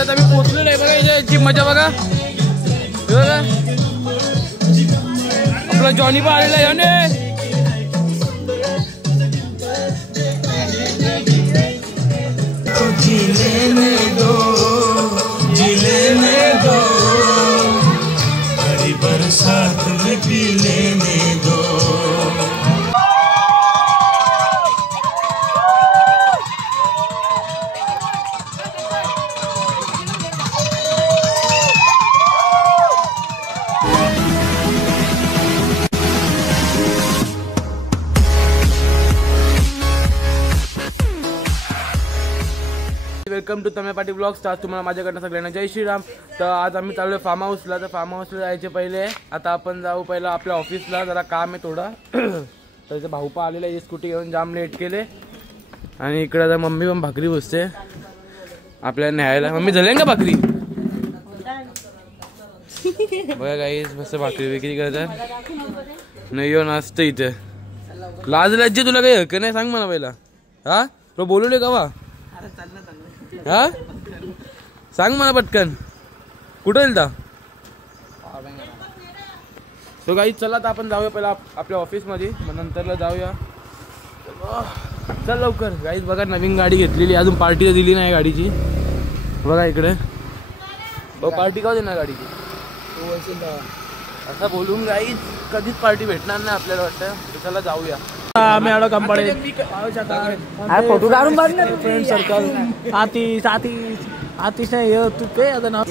आता मी पोचलेलो आहे बघा, याची मजा बघा. आपला जॉनी पण आलेला आहे. बरसात में पी लेने दो. Welcome to Tamya Patil blogs. आज तुम्हाला माझ्याकडनं सगळ्यांना जय श्रीराम. तर आज आम्ही चाललो फार्म हाऊसला. तर फार्म हाऊसला जायचे पहिले आता आपण जाऊ पहिलं आपल्या ऑफिसला, जरा काम आहे थोडं. तर त्याचा भाऊ पण आलेला आहे, स्कूटी घेऊन जाम लेट केले. आणि इकडे आता मम्मी पण भाकरी बसते आपल्याला न्यायला. मम्मी झाले का भाकरी? बघा गाईस मस्त भाकरी विक्री करतात. नाही येऊन असतं इथे. लाज लज्जे तुला काही हक्क नाही? सांग मला पहिला. हा तो बोलू नये का वा? हा सांग मला पटकन कुठं येईल ता? सो गाईज चला तर आपण जाऊया पहिला आपल्या ऑफिसमध्ये, मग नंतरला जाऊया. चल लवकर. गाईज बघा नवीन गाडी घेतलेली, अजून पार्टी दिली नाही गाडीची. बघा इकडे पार्टी का देणार गाडीची? असं बोलून गाईज कधीच पार्टी भेटणार नाही आपल्याला वाटतं. तर चला जाऊया. आम्ही आलो कंपनी फोटो काढून बघणार फ्रेंड सर्कल. आतिश नाही तू काय आता नाव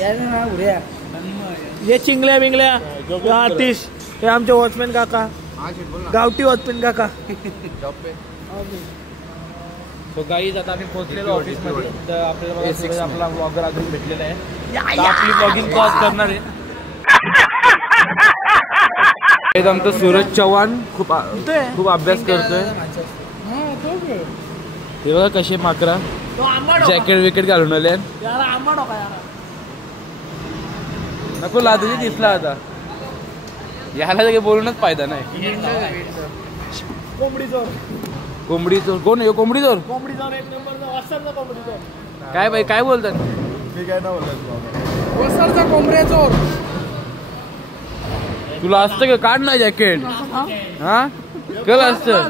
हे चिंगल्या बिंगल्या आतिश, हे आमचे वॉचमॅन काका, गावठी वॉचमॅन काका. सो गाईज आता आम्ही पोहोचलेलो ऑफिसमध्ये. तर आपल्याला आपला ब्लॉगर अजून भेटलेला आहे. आपली ब्लॉगिंग पॉज करणार आहे. आमचं सूरज चव्हाण खूप अभ्यास करतोय. हे बघा कसे माकरा जॅकेट विकेट घालून आले. नको लादूची दिसला आता. याला काही बोलूनच फायदा नाही. कोंबडी चोर कोण आहे? कोंबडी चोर काय बाई काय बोलतात? कोंबड्या चोर तुला असतं का? काढ ना जॅकेट. हा कल असतं.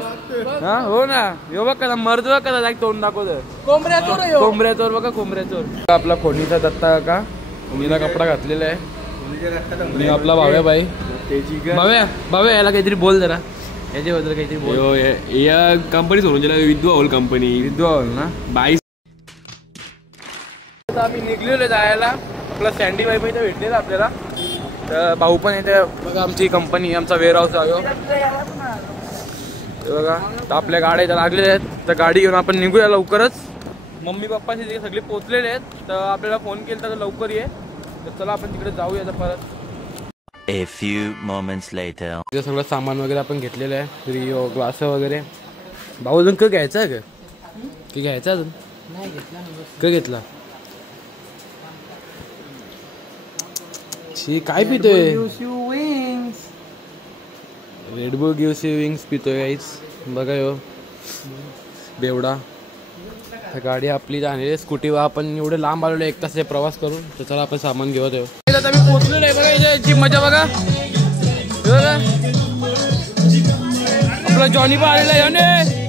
हा हो ना. यो बघ कसा मर्द बघ कसा तोंड दाखवत. कोंबड्या चोर बघा कोंबड्या चोर. आपला खोनीचा दत्ता का नीला कपडा घातलेला आहे. आपला भाव्या बाई. भाव्या याला काहीतरी बोल जरा, याच्याबद्दल काहीतरी बोल. या कंपनी सोडून गेला विद्वा हॉल कंपनी. विद्वा हॉल ना बाई. आम्ही निघलेलो जायला. आपला सँडी बाई इथे भेटलेला आपल्याला. तर भाऊ पण येते बघा. आमची कंपनी आमचा वेअर हाऊस आहे बघा. तर आपल्या गाड्या इथं लागलेल्या आहेत. तर गाडी घेऊन आपण निघूया लवकरच. मम्मी पप्पा तिथे सगळे पोचलेले आहेत. तर आपल्याला फोन केला तर लवकर ये. तर चला आपण तिकडे जाऊया परत. A few moments later. तिथे सगळं सामान वगैरे आपण घेतलेलं आहे. रिओ ग्लास वगैरे. भाऊ अजून क घ्यायचं आहे का? घ्यायचं अजून क घेतला? काय पितोय? रेडबुल गिव्स यू विंग्स पितोय गाईस. बघा यो बेवडा. गाडी आपली जाणे स्कूटीवर आपण एवढे लांब आलेलो 1 तासाचा प्रवास करून. तर चला आपण सामान घेऊ देऊ. आता मी पोचलेलो आहे बघा. याची मजा बघा. आपला जॉनी पण आलेला आहे.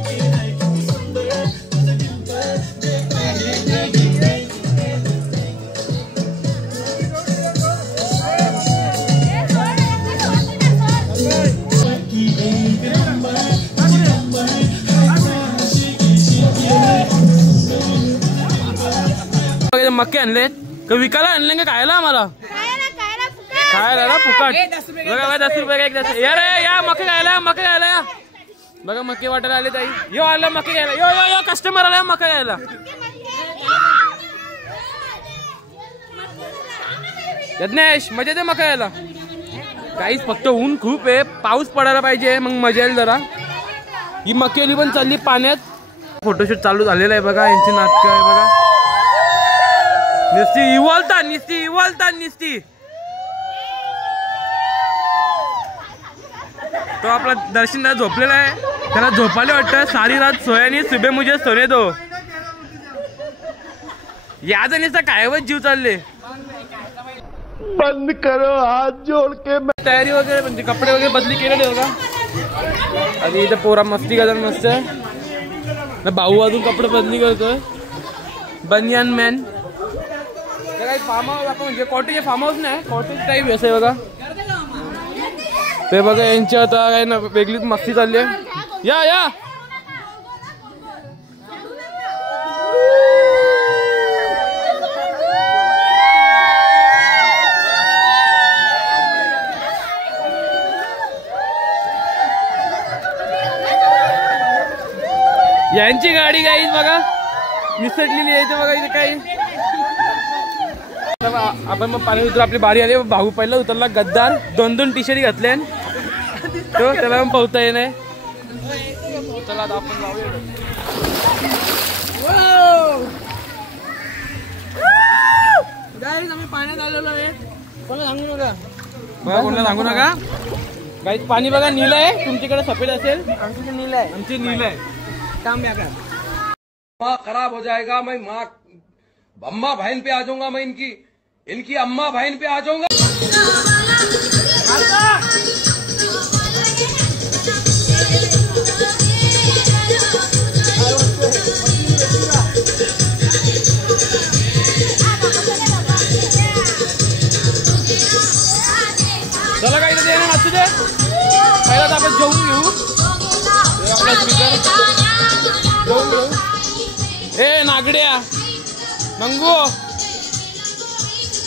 मक्के आणले का विकायला आणले का खायला? आम्हाला खायला ना फुकट. बघा 10 रुपये यार या मक्के खायला. मक्के खायला या बघा. मक्के वाटायला आले ताई. यो आला मक्के घ्यायला. यो कस्टमर आला मक्के घ्यायला. यज्ञेश मजा येते मक्का यायला. काहीच फक्त ऊन खूप आहे. पाऊस पडायला पाहिजे मग मजा येईल जरा. ही मक्केली पण चालली पाण्यात. फोटोशूट चालू झालेला आहे बघा. यांची नाटकं आहे बघा. निस्ती तो आपला दर्शनदार झोपलेला आहे. त्याला झोपायला वाटतं. सारी रात सोया नहीं सुबह मुझे सोने दो. याचा नुसता कायवत जीव चालले. बंद करो हाथ जोड़ के. तयारी वगैरे म्हणजे कपडे वगैरे बदली केलेले हो का? आणि इथे पोरा मस्ती करतात मस्त. भाऊ अजून कपडे बदली करतोय. बनियान मॅन काही फार्म हाऊस आपण म्हणजे कॉटेज फार्म हाऊस नाही कॉटेज टाईप असं आहे बघा. ते बघा यांची आता काय ना वेगळीच मस्ती चालली आहे. या या यांची गाडी काही बघा निसटलेली यायचं बघा इथे काही. आपण मग पाणी उतर आपली बारी आली. भाऊ पहिला उतरला गद्दार. 2 टी शर्ट घातले तो त्याला पण पोहता येणार. चला आता आपण जाऊया. आम्ही पाण्यात आलेलो आहे. कोणाला सांगू नका बघा कोणाला सांगू नका. गाईज पाणी बघा नील आहे. तुमच्याकडे सफेद असेल. आमची नील आहे. आमची नील आहे. काम या माँ खराब हो जाएगा. मैं माँ अम्मा बहन पे आ जाऊंगा. मैं इनकी अम्मा बहन पे आ जाऊंगा. चला काही तर देणार असू दे. पहिला तर आपण जेवून घेऊ. आपला स्पीकर ए नागड्या मंगू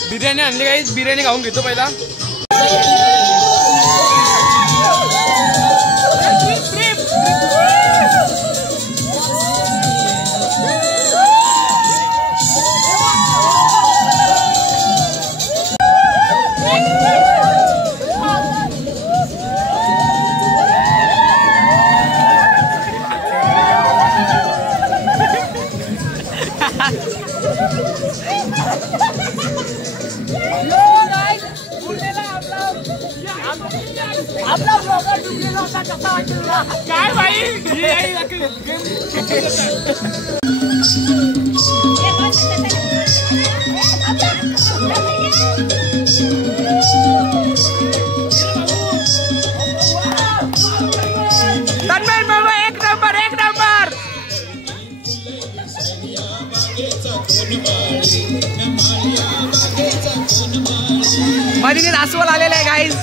बिर्याणी आणली काही. बिर्याणी खाऊन घेतो पहिला. काय भाई तन्मय बाबा एक नंबर. मधीने अस्वल आलेलं आहे गाईज.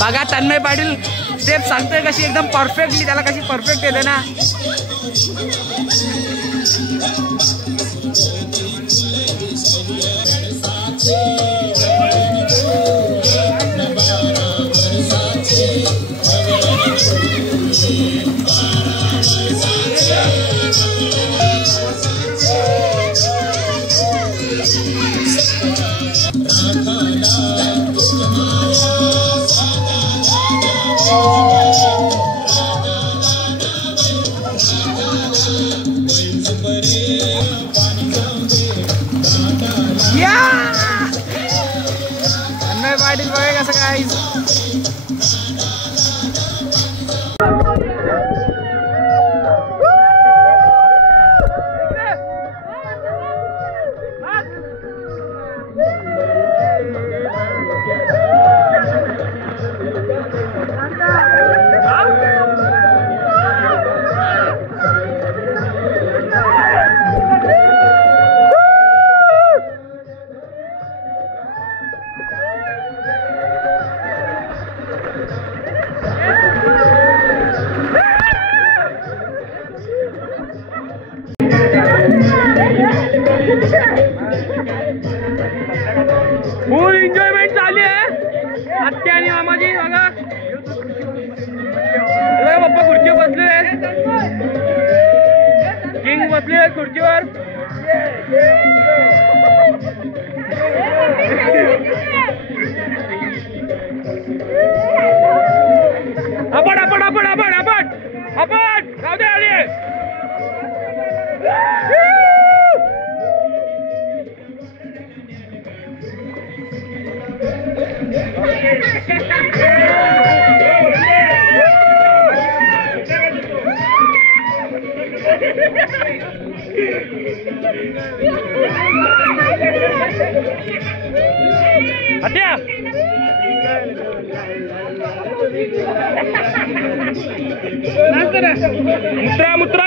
बघा तन्मय पाटील स्टेप सांगतोय कशी एकदम परफेक्टली. त्याला कशी परफेक्ट येते ना. तन्मय पाटील बघा कसं काय. फुल एन्जॉयमेंट चालू आहे. आत्या आणि मामाजी बघा. पप्पा खुर्चीवर बसले. किंग बसले खुर्चीवर. आपण राहू दे. आत्या मुत्रा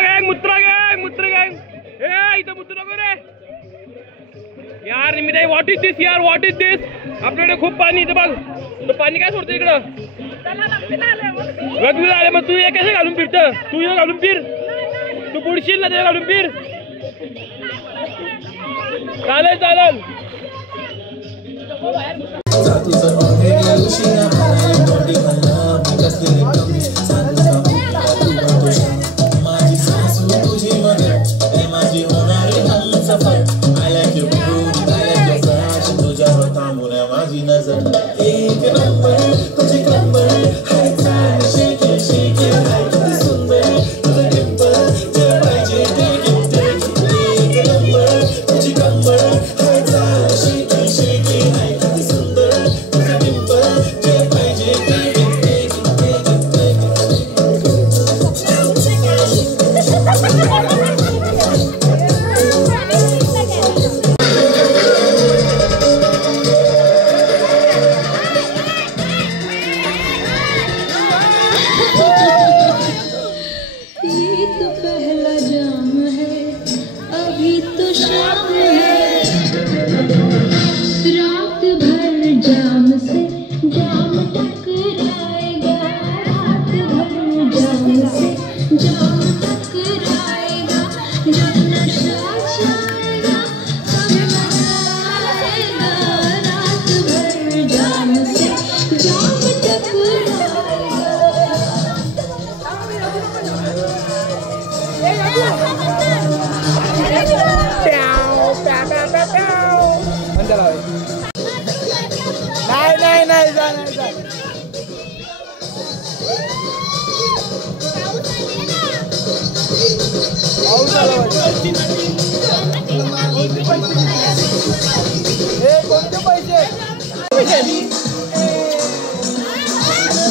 गँग ए इथं मुत्रा नको रे यार निमित्त व्हॉट इज दिस यार व्हॉट इज दिस आपल्याकडे खूप पाणी इथं बघ तो पाणी काय सोडतं इकडं गजबीज आले मग तू हे कसे घालून फिरतं तू हे घालून फिर तू बुडशील ना ते घालून फिर चालेल चालेल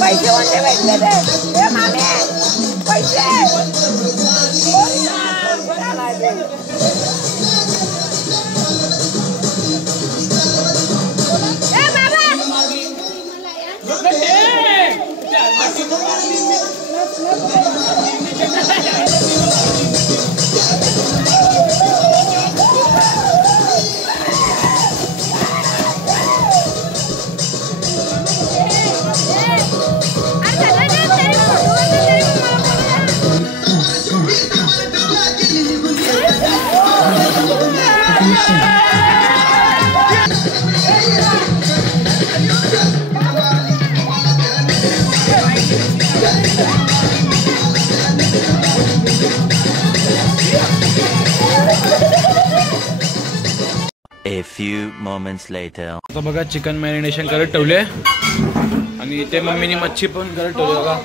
पैसे कोणते भेटले ते मामे पैसे A few moments later. आता बघा चिकन मॅरिनेशन करत ठेवले आणि इथे मम्मीने मच्छी पण करत ठेवली बघा.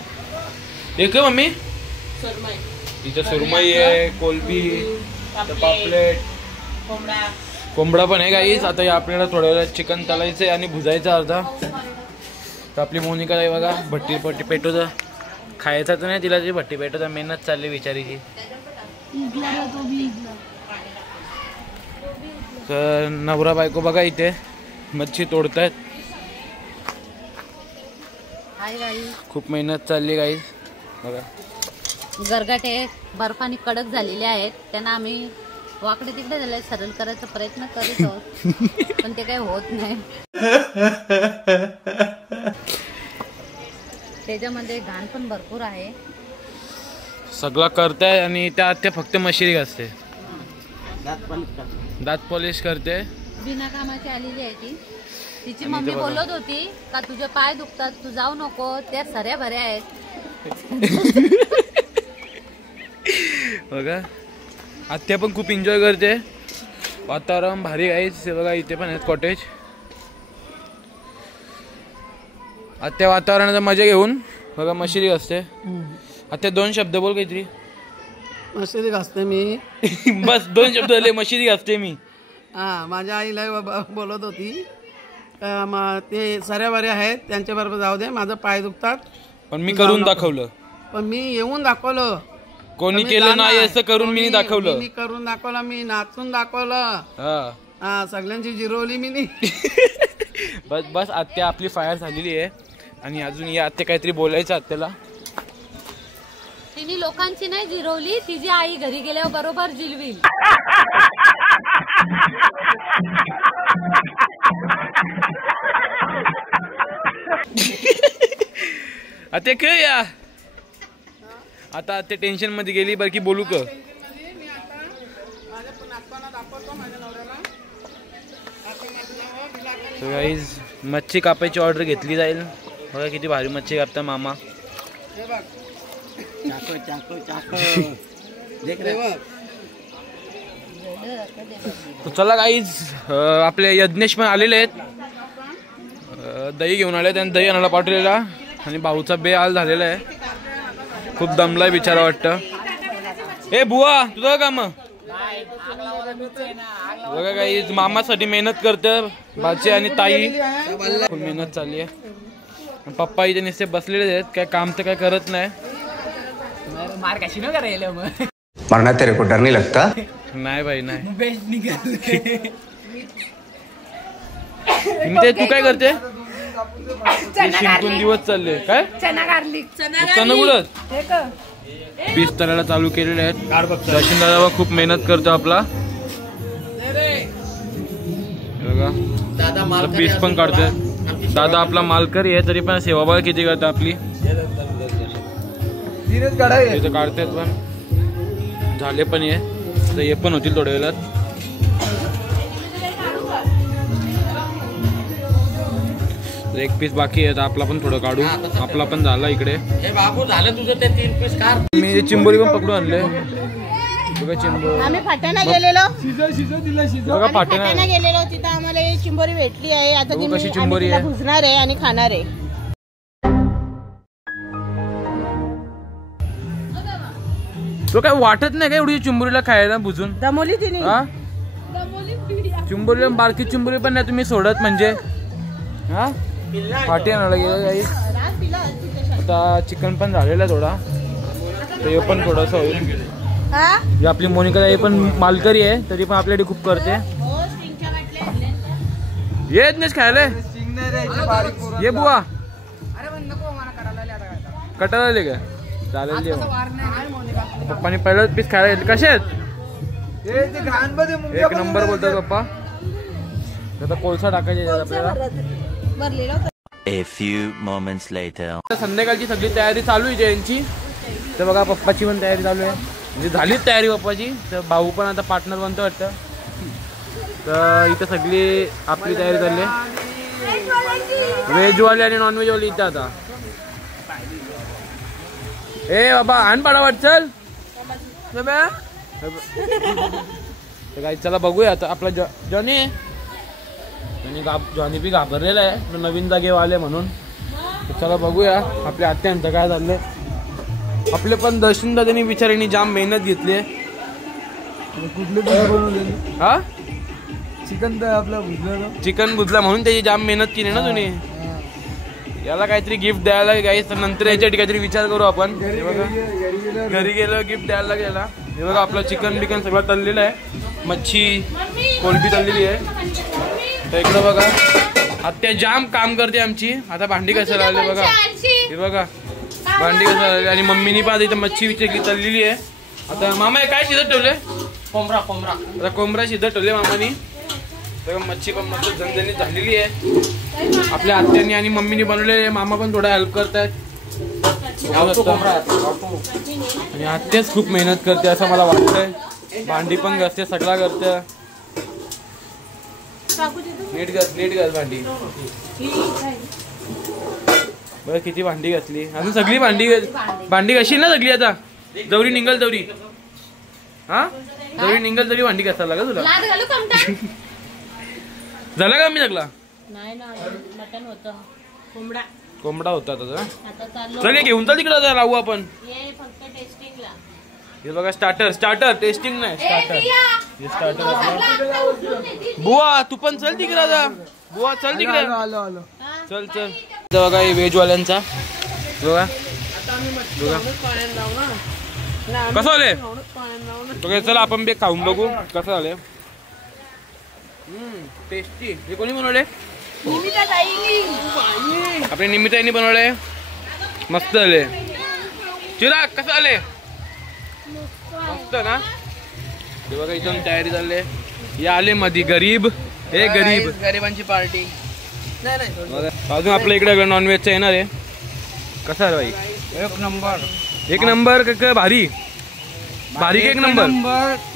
एक मम्मी इथं सुरमई आहे, कोलबी, पापलेट, कोंबडा पण आहे गाईस. आता या आपल्याला थोड्या वेळात चिकन तळायचंय आणि भुजायचं अर्धा. तर आपली मोनिका आहे बघा भट्टी पेटोचं खायचा तर नाही तिला, जी भट्टी पेटोचा मेहनत चालली बिचारीची. तर नवरा बायको बघा इथे मच्छी तोडतायत. खूप मेहनत चालली गाईस बघा. गरगाटे बर्फाने कडक झालेले आहेत, त्यांना आम्ही वाकडे तिकडे झाले सरळ करायचा प्रयत्न करीत आहोत पण ते काही होत नाही. त्याच्यामध्ये घाण पण भरपूर आहे. सगळं करताय आणि त्या आत्या फक्त मशिरी घासते, दात पॉलिश करते. बिना कामाची आलेली आहे ती. तिची मम्मी बोलत होती का तुझे पाय दुखतात तू जाऊ नको, त्या सऱ्या भऱ्या आहेत. बघा आत्या पण खूप एन्जॉय करते, वातावरण भारी आहे बघा. इथे पण आहेत कॉटेज. आत्या वातावरणाचा मजा घेऊन बघा मशिरी घासते. आत्या 2 शब्द बोल काहीतरी. मशिरी घासते मी. बस 2 शब्द झाले, मशिरी घासते मी. हा माझ्या आईला बोलत होती ते सऱ्यावारे आहेत त्यांच्याबरोबर जाऊ दे, माझं पाय दुखतात. पण मी करून दाखवलं. पण मी येऊन दाखवलं. कोणी केलं नाही असं करून मी दाखवलं. मी करून दाखवलं, मी नाचून दाखवलं. हा, सगळ्यांची जिरवली मी. बस बस आत्या आपली फायर झालेली आहे आणि अजून या आत्या काहीतरी बोलायचं आत्याला. तिने लोकांची नाही जिरवली, तिची आई घरी गेल्यावर बरोबर जिरविल. आत्या काय या आता ते टेन्शन मध्ये गेली बरं की बोलू का. मच्छी कापायची ऑर्डर घेतली जाईल. बघा किती भारी मच्छी कापता मामा. चला गाईज आपले यज्ञेश पण आलेले आहेत. दही घेऊन आले, त्यांनी दही आणायला पाठवलेला आणि भाऊचा बेहाल झालेला आहे. खूप दमलाय बिचारा वाटतं. ए बुवा तुझं काम बघा काही मामासाठी मेहनत करते भाची आणि ताई. खूप मेहनत चालली आहे. पप्पा इथे नुसते बसलेले आहेत, काय काम तर काय करत नाही. मरना तेरे को डर नहीं लगता? नाही भाई नाही. ते तू काय करते? शिंकून दिवस चालले काय चना गार्लिक चना गुळत पीस तळायला चालू केलेले आहेत. दर्शन दादा खूप मेहनत करतो आपला. बघा पीस पण काढतोय दादा आपला मालकरी आहे, तरी पण सेवाभाव किती करतो आपली. तिथे काढतात पण झाले पण हे पण होतील थोड्या वेळात. एक पीस बाकी आहे, आपला पण थोडं काढू. आपला पण झाला इकडे. झालं तुझं ते 3 पीस काढ. मी चिंबोरी पण पकडून आणले. बघा चिंबोरी आम्ही फाट्याना गेलेलो. बघा फाट्याना गेलेलो, तिथं आम्हाला चिंबोरी भेटली आहे. आता ती कशी चिंबोरी आहे भुजणार आहे आणि खाणार आहे. तो काय वाटत नाही का एवढी चिंबोरीला खायला भुजून दमवली तिने. चिंबोरी बारकी चिंबोरी पण नाही तुम्ही सोडत म्हणजे. हा फाटी आणायला गेलं काही. आता चिकन पण झालेलं आहे थोडा, तर हे पण थोडंसं होईल. आपली मोनिका हे पण मालकरी आहे, तरी पण आपल्याकडे खूप करते. येत नाही खायला ये बुवा. कटायला आले का चालेल. पप्पानी पहिलाच पीस खायला घेतले. कसे आहेत? एक नंबर बोलतात पप्पा. आता कोळसा टाकायचे आपल्याला. A few moments later. संध्याकाळची सगळी तयारी चालू आहे जयंतची. तर बघा पप्पाची पण तयारी चालू आहे, म्हणजे झालीच तयारी पप्पाची. तर भाऊ पण आता पार्टनर बनतो वाटतं. तर इथं सगळी आपली तयारी चालली आहे. व्हेजवाले आणि नॉनव्हेजवाले इथं आता. ए बाबा आण पाडा वाट चल. तर काही चला बघूया आता. आपला जॉनी जॉनी बी घाबरलेला आहे नवीन जागेवर आले म्हणून. चला बघूया आपल्या आत्यांचं काय झालंय. आपले पण दर्शन दादानी बिचाऱ्यांनी जाम मेहनत घेतली. हा चिकन आपलं भुजलं. चिकन भुजला म्हणून त्याची जाम मेहनत केली ना तुम्ही. याला काहीतरी गिफ्ट द्यायला गाईस, तर नंतर याच्यासाठी काहीतरी विचार करू आपण. घरी गेलो गिफ्ट द्यायला गेला. हे बघा आपलं चिकन बिकन सगळं तळलेलं आहे. मच्छी कोलबी तळलेली आहे. तर इकडं बघा आत्या जाम काम करते आमची. आता भांडी कशाला आले बघा. हे बघा भांडी कशाला आली. आणि मम्मीनी पण इथं मच्छी विचारली तळलेली आहे. आता मामा काय शिजत ठेवले? कोंबडा. आता कोंबडा शिजत ठेवले मामानी. तर मच्छी पण मस्त झणझणीत झालेली आहे. आपल्या आत्यानी आणि मम्मीनी बनवले. मामा पण थोडा हेल्प करतायत. आणि आत्याच खूप मेहनत करते असं मला वाटतंय. भांडी पण घासते, सगळा करते. नीट घास भांडी. बघ किती भांडी घासली. अजून सगळी भांडी घाशील ना सगळी. आता जवरी निघल जवरी. हा जवरी निघल जरी भांडी घासायला का तुला. झाला का मी सगळा? कोंबडा होता त्याचा. चल घेऊन चल तिकडे राहू आपण. हे बघा स्टार्टर टेस्टिंग नाही स्टार्टर. बुवा तू पण चल तिकडे जा. बुवा चल तिकडे. चल चल. बघा हे व्हेजवाल्यांचा बघा कसं आले. चला आपण बे खाऊन बघू कसं झाले. टेस्टी. हे कोणी बनवले. आपल्या निमित्ताने बनवले. मस्त झाले. चिराग कसं आले. मस्त ना. हे बघा इथून तयारी झाली. हे आले मधी गरीब. हे गरीब गरिबांची पार्टी. अजून आपल्या इकडे नॉनव्हेजचं येणार आहे. कसं आहे भाई. एक नंबर. एक नंबर का भारी. भारी एक नंबर.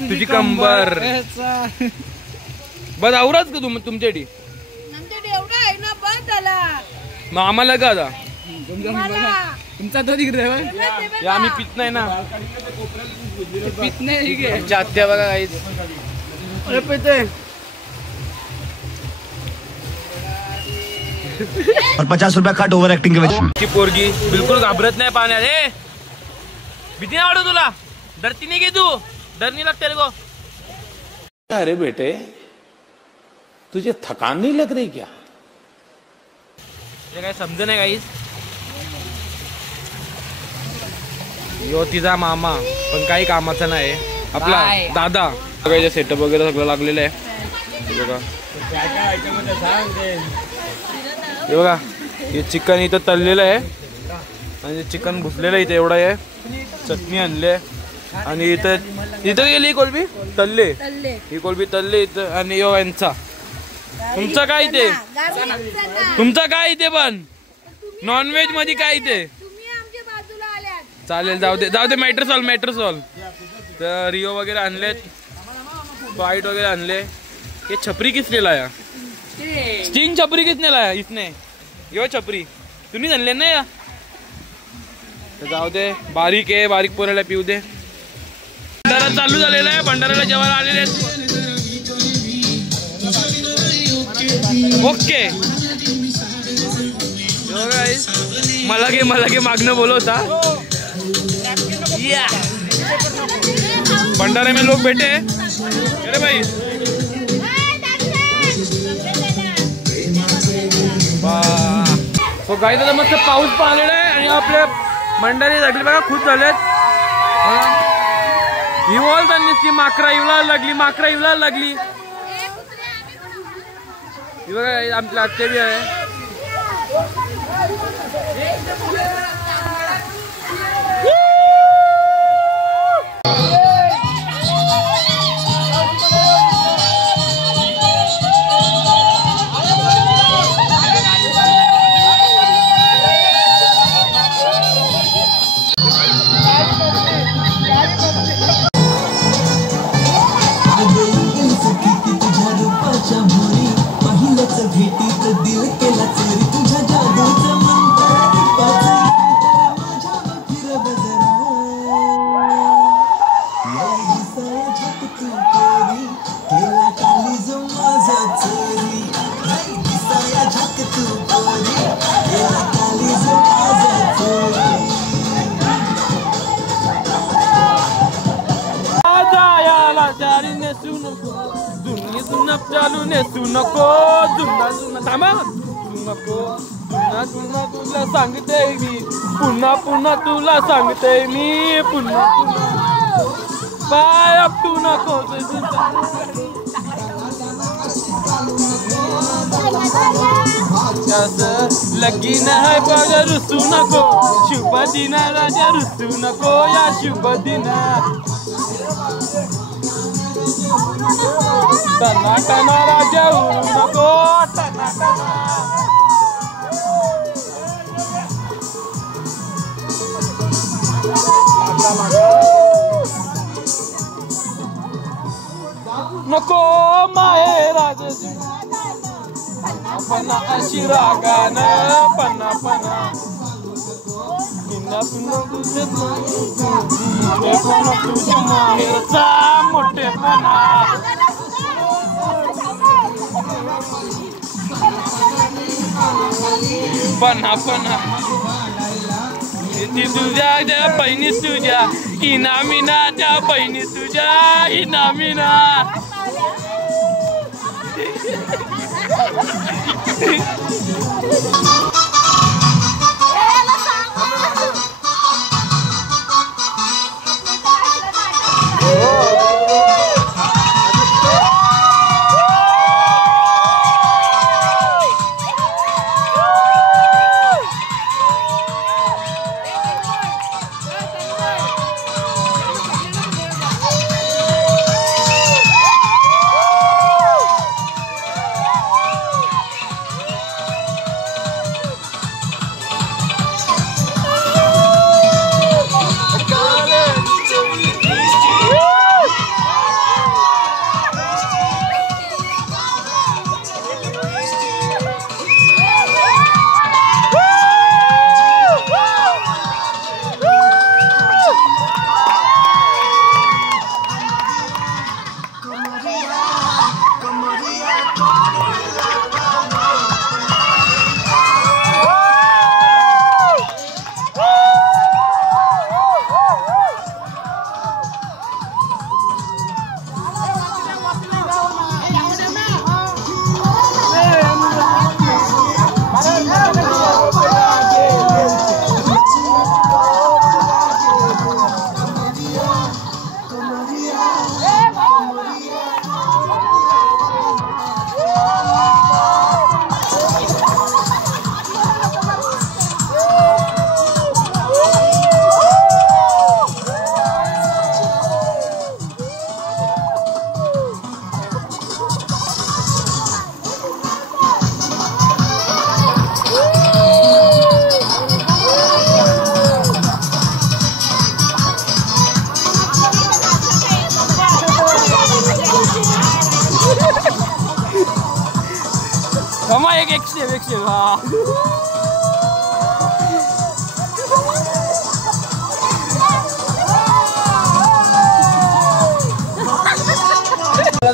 तुझी कंबर बस आवराच का तुमच्यासाठी. मग आम्हाला का आता तुमचा तो तिकडे आम्ही पित नाही ना. पित नाही. जात्या बघा काही पिते. और 50 रुपया काट ओवर एक्टिंग के वजह. ची पोरगी बिलकुल घाबरत नाही पाण्यात. हे भीती नाही वाटत तुला. डरती नाही घे तू. डर नहीं लगता तेरे को. अरे बेटे तुझे थकान नहीं लग रही क्या. काय समज नाही काहीच. यो तिचा मामा पण काही कामाचा नाही. आपला दादा सगळ्याचे सेटअप वगैरे सगळं लागलेलं आहे. बघा हे बघा हे चिकन इथं तळलेलं आहे आणि चिकन भुसलेलं इथे एवढं आहे. चटणी आणले आणि इथं गेली कोलबी तळले. ही कोलबी तळले इथं. आणि यो यांचा तुमचं काय इथे. तुमचं काय इथे पण नॉनव्हेज मध्ये काय इथे. चालेल जाऊ दे मॅटर सॉल्व. तर रिओ वगैरे आणलेत. फाइट वगैरे आणले. ये छपरी किसने लाया. स्टिंग छपरी किसने लाया. इसने यो छपरी तुम्ही आणले ना या. तर जाऊ दे. बारीक आहे. बारीक पोराला पिऊ दे. भंडारा चालू झालेला आहे. भंडाऱ्याला जेवायला आलेले आहेत. ओके मला घे मागणं बोलवता. भंडारे में लोग बैठे. अरे भाई तो काही तर मस्त पाऊस पाहिलेला आहे. आणि आपले भंडारे लागले बघा खुश झालेत. इवॉल त्यांनी माकरा इवला लागली. बघा आमच्या आत्या बी आहे. तुला सांगते मी पुन्हा तुला सांगते मी पुन्हा पाय तू नको. लगीन है बघ रुसू नको. शुभ दिन राजा रुसू नको या शुभ दिन. टना राजा उरू नको. टना नको माहेराज पन्ना अशी रागानं पन्ना तुझ्या माहेरचा मोठेपणा. पन्ना ती तुझ्या त्या बहिणी तुझ्या इनामीना त्या बहिणी तुझ्या इनामीना.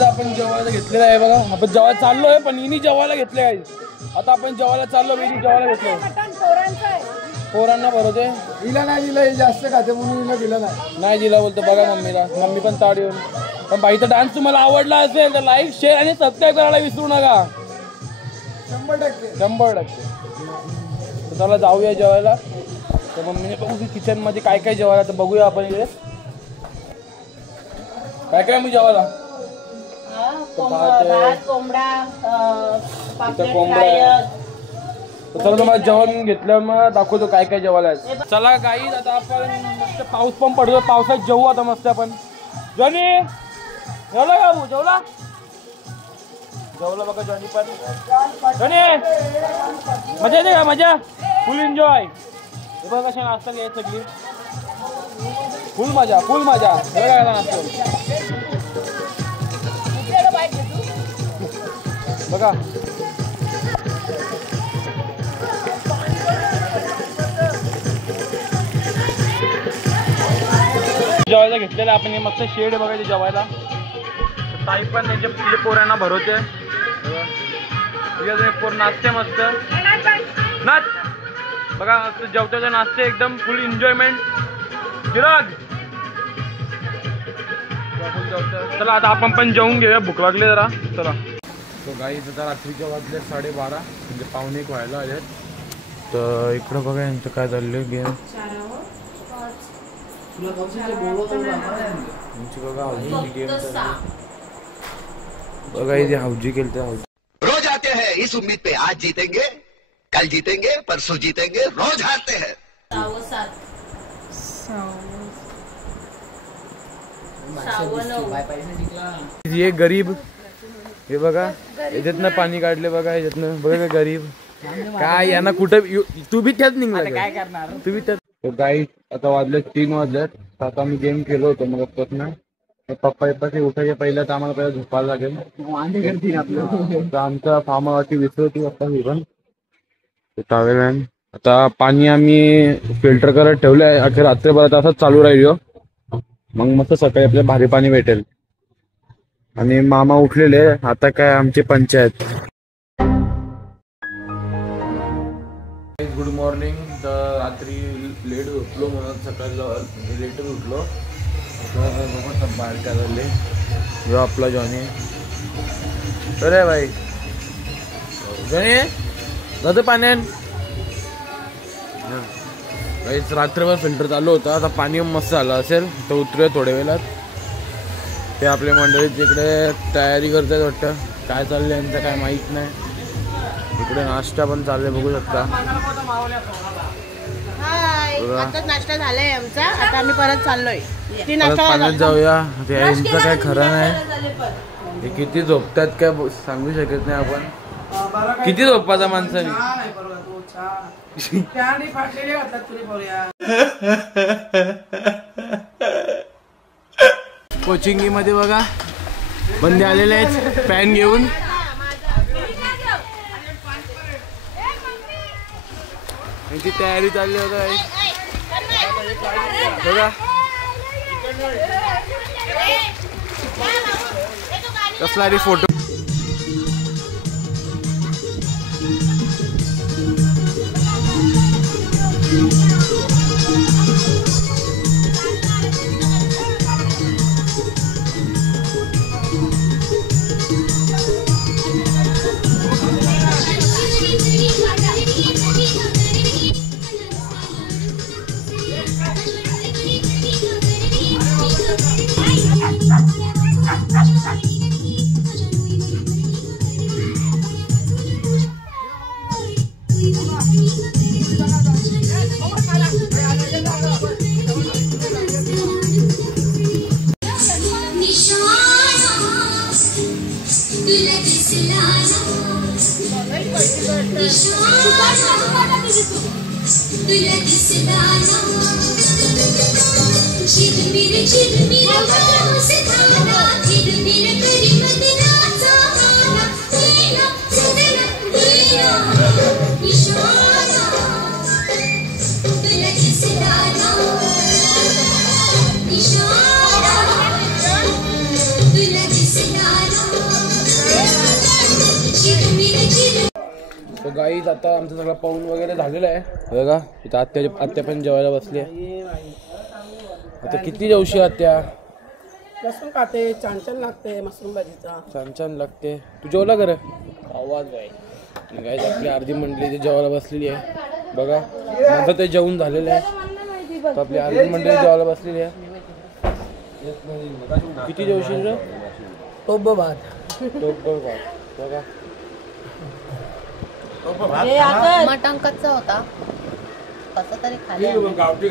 आपण जेवायला घेतलेलं आहे बघा. आपण जेवायला चाललोय पण हिनी जेवायला घेतले आहे. आता आपण जेवायला चाललो, हिनी जेवायला घेतलंय. पोरांना भरवते. हिला नाही दिलं, जास्त खाते म्हणून हिला दिलं नाही दिला बोलतो. बघा मम्मीला, मम्मी पण ताड येऊन. पण बाईचा डान्स तुम्हाला आवडला असेल तर लाईक, शेअर आणि सबस्क्राईब करायला विसरू नका. 100%. चला जाऊया जेवायला. तर मम्मीने बघू किचन मध्ये काय काय जेवायला, तर बघूया आपण इकडे काय काय मी जेवायला. चला तुम्हाला जेवण घेतलं मग दाखवतो काय काय जेवायला. चला गाईज, आता आपण मस्त पाऊस पण पडतो, पावसात जेवू आता मस्त आपण. जॉनी जेवला का भाऊ? जेवला बघा जॉनी पण. जॉनी मजा येते का? मजा फुल एन्जॉय. हे बघा कशा नाश्ता घ्यायची सगळी, फुल मजा हे बघा नाश्ता बघा. जेवायला घेतलेलं आपण, हे मस्त शेड बघायचे जेवायला. ताई पण त्यांच्या पोरांना भरवते. पोर नाचते मस्त, नाच बघा. जेवताचे नाचते एकदम फुल एन्जॉयमेंट. चिराग चला आता आपण पण जेवून घेऊया, भूक लागली जरा. चला. तो गाईज आता रात्रीच्या वाजले 12:30, म्हणजे 1:45 व्हायला आले. तर इकडं बघा यांचं काय चाललंय गेम. बघा हौजी गेम बघा, इथे हौजी केलते. रोज आते हैं इस उम्मीद पे आज जीतेंगे, कल जीतेंगे, परसों जीतेंगे, रोज हारते हैं. ये गरीब, हे बघा याच्यातनं पाणी काढले बघा, याच्यातनं बघा गरीब काय. यांना कुठं तू बी त्यात निघला काय करणार, तू बी त्यात. गाईस आता वाजले 3 वाजलेत. आता आम्ही गेम खेळलो होतो मग ना. पप्पा उठायच्या पहिल्या तर आम्हाला पहिला झोपायला लागेल. आमच्या फार्म हाऊसची विसरती पप्पा ही पण टावेल. आता पाणी आम्ही फिल्टर करत ठेवलंय, अखेर रात्रभरात असंच चालू राहिलो. मग मस्त सकाळी आपल्याला भारी पाणी भेटेल. आणि मामा उठलेले, आता काय आमची पंचायत. Good morning. तर रात्री लेट उठलो म्हणून सकाळी लेटच उठलो. बाहेर काय झाले जो आपला जॉनी. अरे भाई जातं पाण्यात. रात्रभर फिल्टर चालू होता, आता पाणी मस्त झालं असेल तर उतरूया थोड्या वेळात. ते आपल्या मंडळीत तिकडे तयारी करतात वाटतं, काय चाललं यांचं काय माहीत नाही. इकडे नाश्ता पण चालले बघू शकता. आता नाश्ता झालाय आमचा, आता आम्ही परत चाललोय पाण्यात जाऊया. यांचं काय खरं नाही, हे किती झोपतात काय सांगू शकत नाही आपण. किती झोपायचा माणसाने. कोचिंगी मध्ये बघा बंदे आलेले आहेत पॅन घेऊन. यांची तयारी चालली होता बघा. कसला रे फोटो. तो गाईज आता आमचं सगळं पाऊण वगैरे झालेलं आहे बघा. इथं आत्या पण जेवायला बसली आहे. आता किती जेवशी आत्या. लसूण खाते, छान छान लागते मशरूम भाजीचा. छान छान लागते. तू जेवला कर आवाज आहे. गाईज आपली अर्धी मंडळी ते जेवायला बसलेली आहे बघा. माझं ते जेवून झालेलं आहे, तर आपली अर्धी मंडळी जेवायला बसलेली आहे. किती जेवशील रे. टोप भात बघा. मटण कच्चा होता, कसं तरी खाल्लं. गावठी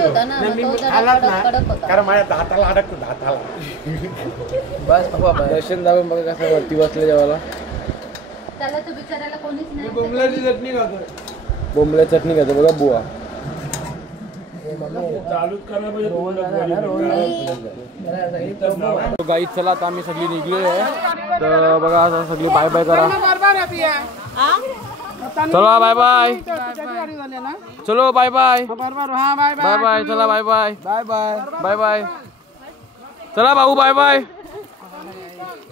होता ना, तो जरा कडक होता. कारण माझ्या दाताला अडकतो दाताला. बस बाबा दर्शन दाबून बघा कसं वरती बसले जेवायला. त्याला तो बिचारायला कोणीच नाही. बोंबल्याची चटणी खातो. बोंबल्या चटणी खातो बघा बुवा. गाईत चला आता आम्ही सगळी निघलेली आहे, तर बघा आता सगळी बाय बाय करा. चला बाय बाय. चलो बाय बाय. Bye bye. चला bye bye. Bye bye. Bye bye. चला भाऊ बाय बाय.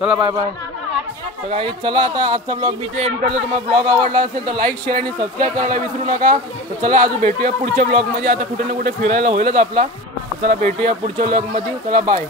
चला बाय बाय. तर गाईज चला आता आजचा ब्लॉग मी इथे एंड करतो. तुम्हाला ब्लॉग आवडला असेल तर लाईक शेअर आणि सबस्क्राईब करायला विसरू नका. तर चला अजून भेटूया पुढच्या ब्लॉगमध्ये. आता कुठे ना कुठे फिरायला होईलच आपला. तर चला भेटूया पुढच्या ब्लॉगमध्ये. चला बाय.